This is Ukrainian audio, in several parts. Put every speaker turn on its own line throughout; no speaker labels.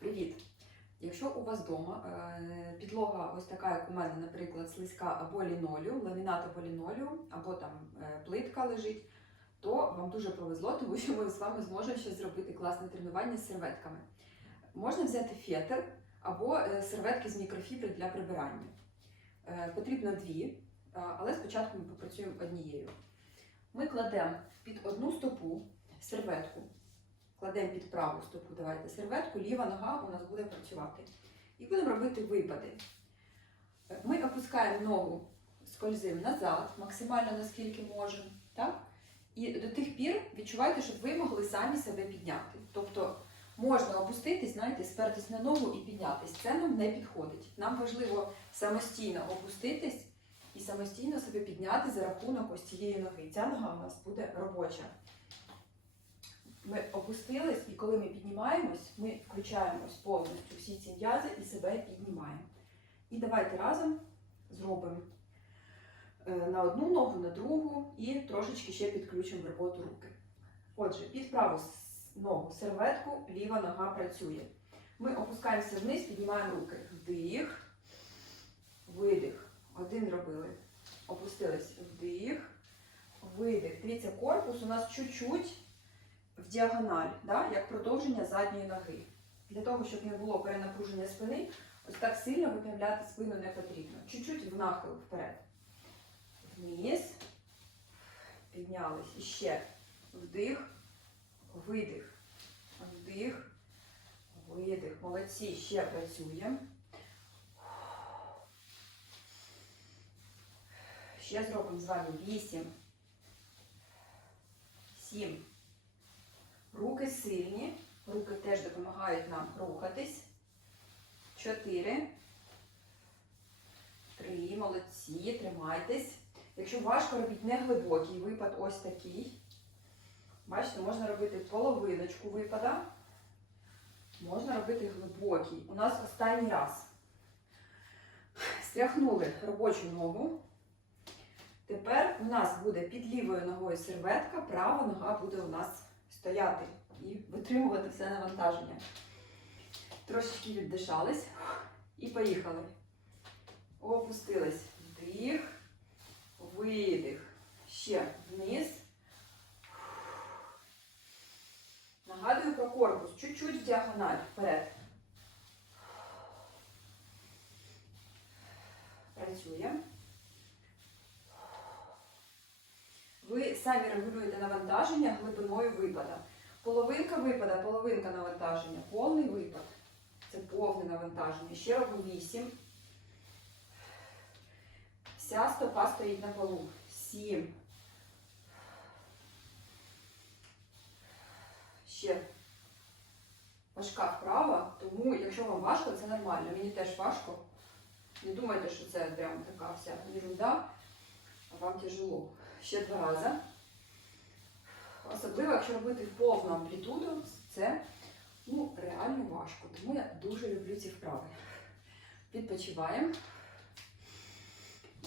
Привіт! Якщо у вас вдома е, підлога ось така, як у мене, наприклад, слизька або лінолеум, ламінат або лінолеум, або там е, плитка лежить, то вам дуже повезло, тому що ми з вами зможемо ще зробити класне тренування з серветками. Можна взяти фетр або е, серветки з мікрофібри для прибирання. Потрібно дві, але спочатку ми попрацюємо однією. Ми кладемо під одну стопу серветку, кладемо під праву стопу, давайте серветку, ліва нога у нас буде працювати. І будемо робити випади. Ми опускаємо ногу, скользимо назад, максимально наскільки можемо. Так? І до тих пір відчувайте, щоб ви могли самі себе підняти. Тобто можна опуститись, знаєте, спертись на ногу і піднятись. Це нам не підходить. Нам важливо самостійно опуститись і самостійно себе підняти за рахунок ось цієї ноги. Ця нога у нас буде робоча. Ми опустились, і коли ми піднімаємось, ми включаємось повністю всі ці м'язи і себе піднімаємо. І давайте разом зробимо е, на одну ногу, на другу і трошечки ще підключимо роботу руки. Отже, під праву ногу серветку, ліва нога працює. Ми опускаємося вниз, піднімаємо руки. Вдих, видих. Один робили. Опустились. Вдих, видих. Дивіться, корпус у нас чуть-чуть в діагональ, да? як продовження задньої ноги. Для того, щоб не було перенапруження спини, ось так сильно випрямляти спину не потрібно. Чуть-чуть в нахил вперед. Вниз. Піднялись. І ще. Вдих, видих. Вдих, видих. Молодці. Ще працюємо. Ще зробимо з вами 8, 7. Сильні. Руки теж допомагають нам рухатись. 4. 3. Молодці. Тримайтесь. Якщо важко, робіть не глибокий випад, ось такий. Бачите, можна робити половиночку випада. Можна робити глибокий. У нас останній раз. Стряхнули робочу ногу. Тепер у нас буде під лівою ногою серветка, права нога буде у нас стояти і витримувати все навантаження. Трошечки віддишались і поїхали. Опустились. Вдих, видих. Ще вниз. Нагадую про корпус. Чуть-чуть в діагональ вперед. Працюємо. Ви самі регулюєте навантаження глибиною випада. Половинка випада, половинка навантаження, повний випад. Це повне навантаження. Ще робимо 8. Вся стопа стоїть на полу. 7. Ще важка вправа, тому якщо вам важко, це нормально. Мені теж важко. Не думайте, що це прям така вся ерунда, а вам тяжело. Ще два рази. Особливо, якщо робити повну амплітуду, це ну, реально важко. Тому я дуже люблю ці вправи. Відпочиваємо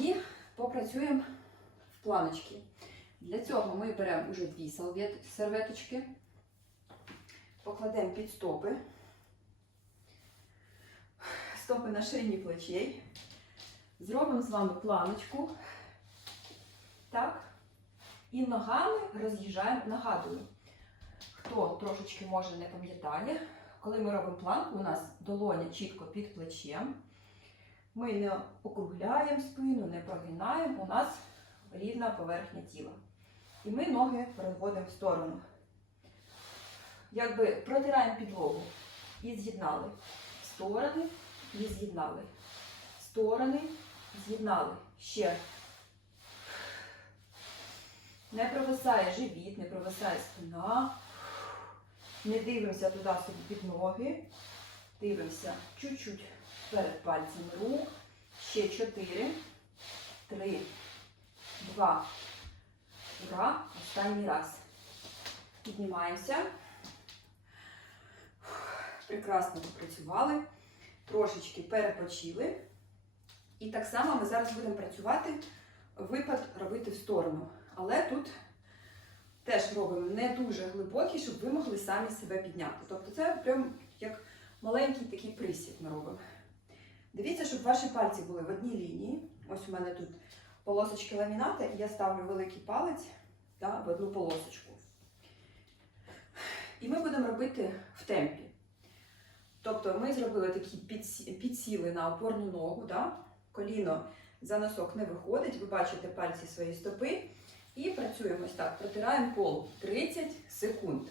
і попрацюємо в планочки. Для цього ми беремо вже дві серветочки, покладемо під стопи, стопи на ширині плечей. Зробимо з вами планочку. Так. І ногами роз'їжджаємо, нагадую, хто трошечки може не пам'ятає, коли ми робимо планку, у нас долоня чітко під плечем. Ми не округляємо спину, не прогинаємо, у нас рівна поверхня тіла. І ми ноги переводимо в сторону. Якби протираємо підлогу і з'єднали. Сторони і з'єднали. Сторони, з'єднали. Ще. Не провисає живіт, не провисає спина. Не дивимося туди собі під ноги. Дивимося чуть-чуть перед пальцями рук. Ще чотири, три, два. Ура. Останній раз. Піднімаємося. Прекрасно попрацювали. Трошечки перепочили. І так само ми зараз будемо працювати, випад робити в сторону. Але тут теж робимо не дуже глибокий, щоб ви могли самі себе підняти. Тобто це прям як маленький такий присід ми робимо. Дивіться, щоб ваші пальці були в одній лінії. Ось у мене тут полосочки ламіната, і я ставлю великий палець да, в одну полосочку. І ми будемо робити в темпі. Тобто ми зробили такі підсі- підсіли на опорну ногу, да? коліно за носок не виходить, ви бачите пальці своєї стопи. І працюємо ось так. Протираємо пол 30 секунд.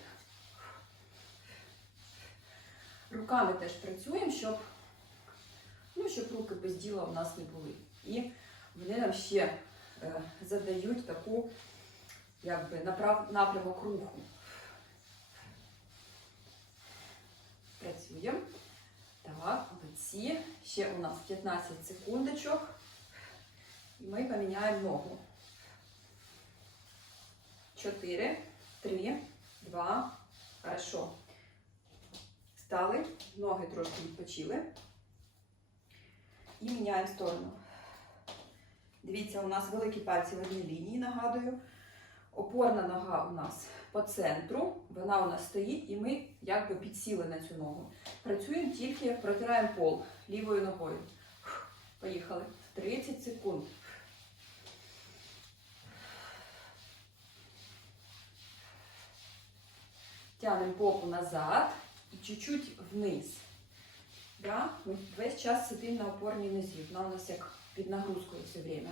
Руками теж працюємо, щоб, ну, щоб руки без діла у нас не були. І вони нам ще е, задають таку якби, направ, напрямок руху. Працюємо. Так, молодці. Ще у нас 15 секундочок. І ми поміняємо ногу. 4, 3, 2, хорошо. Стали, ноги трошки відпочили. І міняємо сторону. Дивіться, у нас великі пальці в одній лінії, нагадую. Опорна нога у нас по центру, вона у нас стоїть, і ми якби підсіли на цю ногу. Працюємо тільки, протираємо пол лівою ногою. Поїхали. 30 секунд. Тянемо попу назад і чуть-чуть вниз. Да? Ми весь час сидимо на опорній нозі. Вона у нас як під нагрузкою все время.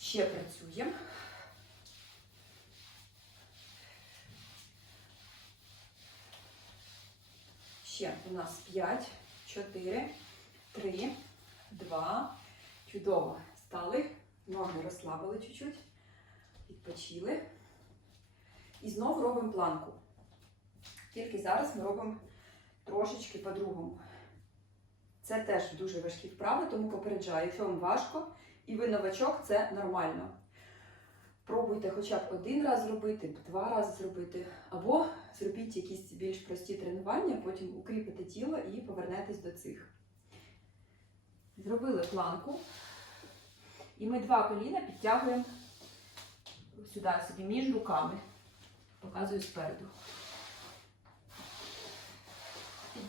Ще працюємо. Ще у нас 5, 4, 3, 2. Чудово. Стали. Ноги розслабили чуть-чуть. Відпочили. І знову робимо планку. Тільки зараз ми робимо трошечки по-другому. Це теж дуже важкі вправи, тому попереджаю, якщо вам важко і ви новачок, це нормально. Пробуйте хоча б один раз зробити, два рази зробити, або зробіть якісь більш прості тренування, потім укріпите тіло і повернетесь до цих. Зробили планку. І ми два коліна підтягуємо сюди собі між руками. Показую спереду.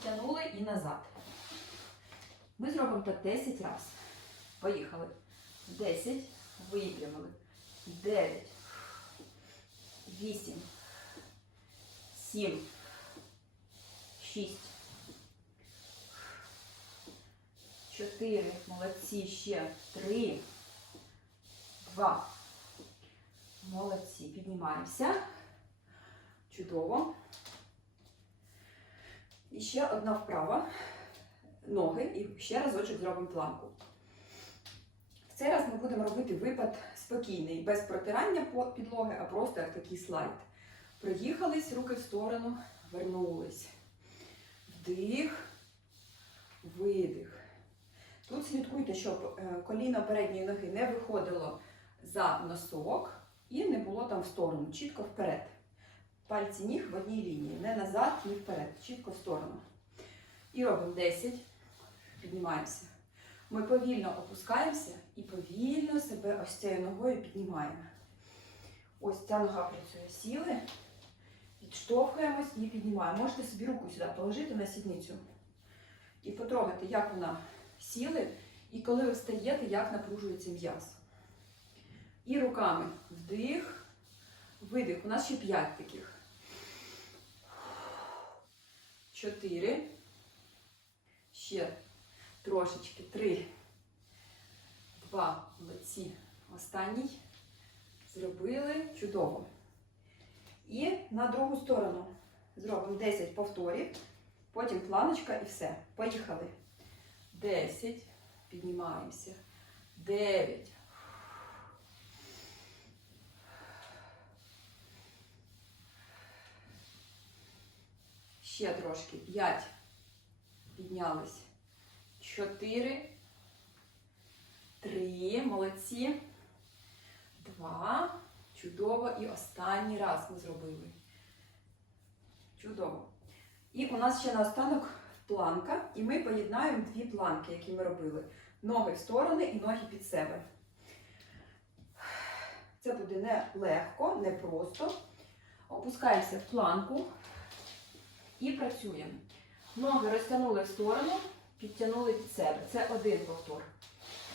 Підтягнули і назад. Ми зробимо так 10 разів. Поїхали. 10. Випрямили. 9. 8. 7. 6. 4. Молодці. Ще. 3. 2. Молодці. Піднімаємося. Чудово. І ще одна вправа. Ноги і ще разочок зробимо планку. В цей раз ми будемо робити випад спокійний, без протирання підлоги, а просто як такий слайд. Проїхались, руки в сторону, вернулись. Вдих, видих. Тут слідкуйте, щоб е, коліно передньої ноги не виходило за носок і не було там в сторону, чітко вперед. Пальці ніг в одній лінії, не назад, ні вперед, чітко в сторону. І робимо 10. Піднімаємося. Ми повільно опускаємося і повільно себе ось цією ногою піднімаємо. Ось ця нога працює. Сіли, підштовхуємось і піднімаємо. Можете собі руку сюди положити на сідницю і потрогати, як вона сіли, і коли ви встаєте, як напружується м'яз. І руками вдих, видих. У нас ще 5 таких. Чотири. Ще трошечки. Три. Два. Молодці. Останній. Зробили. Чудово. І на другу сторону зробимо 10 повторів. Потім планочка і все. Поїхали. 10. Піднімаємося. 9. Ще трошки. 5. Піднялись. 4. 3. Молодці. 2. Чудово. І останній раз ми зробили. Чудово. І у нас ще наостанок планка, і ми поєднаємо дві планки, які ми робили. Ноги в сторони і ноги під себе. Це буде не легко, не просто. Опускаємося в планку і працюємо. Ноги розтягнули в сторону, підтягнули під себе. Це один повтор.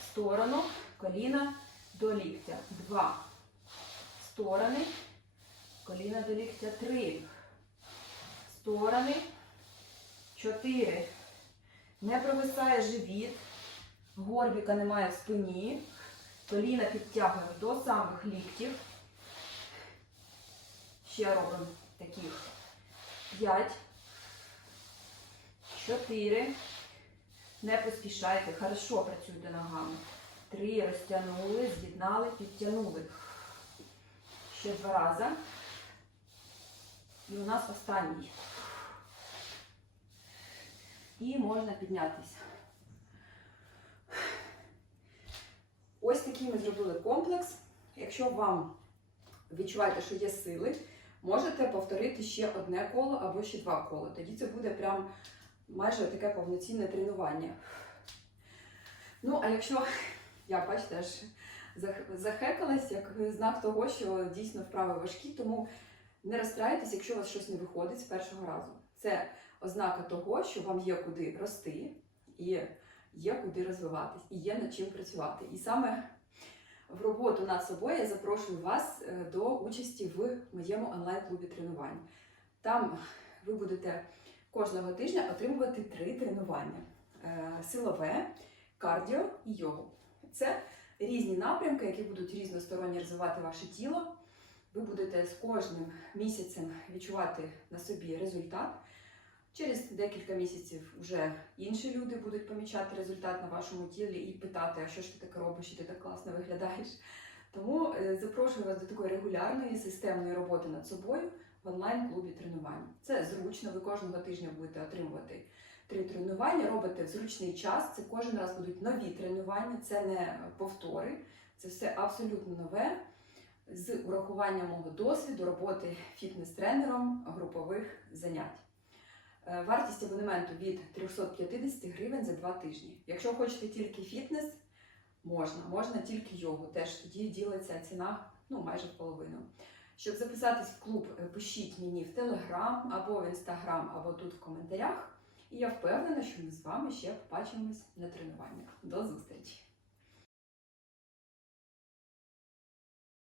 В сторону, коліна до ліктя. Два. Сторони, коліна до ліктя. Три. Сторони. Чотири. Не провисає живіт. Горбіка немає в спині. Коліна підтягуємо до самих ліктів. Ще робимо таких. П'ять. Чотири. Не поспішайте. Хорошо працюйте ногами. Три. Розтягнули, з'єднали, підтягнули. Ще два рази. І у нас останній. І можна піднятися. Ось такий ми зробили комплекс. Якщо вам відчуваєте, що є сили, можете повторити ще одне коло або ще два кола. Тоді це буде прям майже таке повноцінне тренування. Ну, а якщо я бачите, аж захекалась, як знак того, що дійсно вправи важкі, тому не розстраюйтесь, якщо у вас щось не виходить з першого разу. Це ознака того, що вам є куди рости і є куди розвиватись, і є над чим працювати. І саме в роботу над собою я запрошую вас е, до участі в моєму онлайн-клубі тренувань. Там ви будете кожного тижня отримувати три тренування: Е, силове, кардіо і йогу. Це різні напрямки, які будуть різносторонні розвивати ваше тіло. Ви будете з кожним місяцем відчувати на собі результат. Через декілька місяців вже інші люди будуть помічати результат на вашому тілі і питати, а що ж ти таке робиш, і ти так класно виглядаєш. Тому е, запрошую вас до такої регулярної системної роботи над собою в онлайн-клубі тренувань. Це зручно, ви кожного тижня будете отримувати три тренування, робите в зручний час. Це кожен раз будуть нові тренування, це не повтори, це все абсолютно нове. З урахуванням мого досвіду роботи фітнес-тренером групових занять. Е, Вартість абонементу від 350 гривень за два тижні. Якщо хочете тільки фітнес, можна, можна тільки йогу. Теж тоді ділиться ціна ну, майже в половину. Щоб записатись в клуб, е, пишіть мені в Телеграм або в Інстаграм, або тут в коментарях. І я впевнена, що ми з вами ще побачимось на тренуваннях. До зустрічі!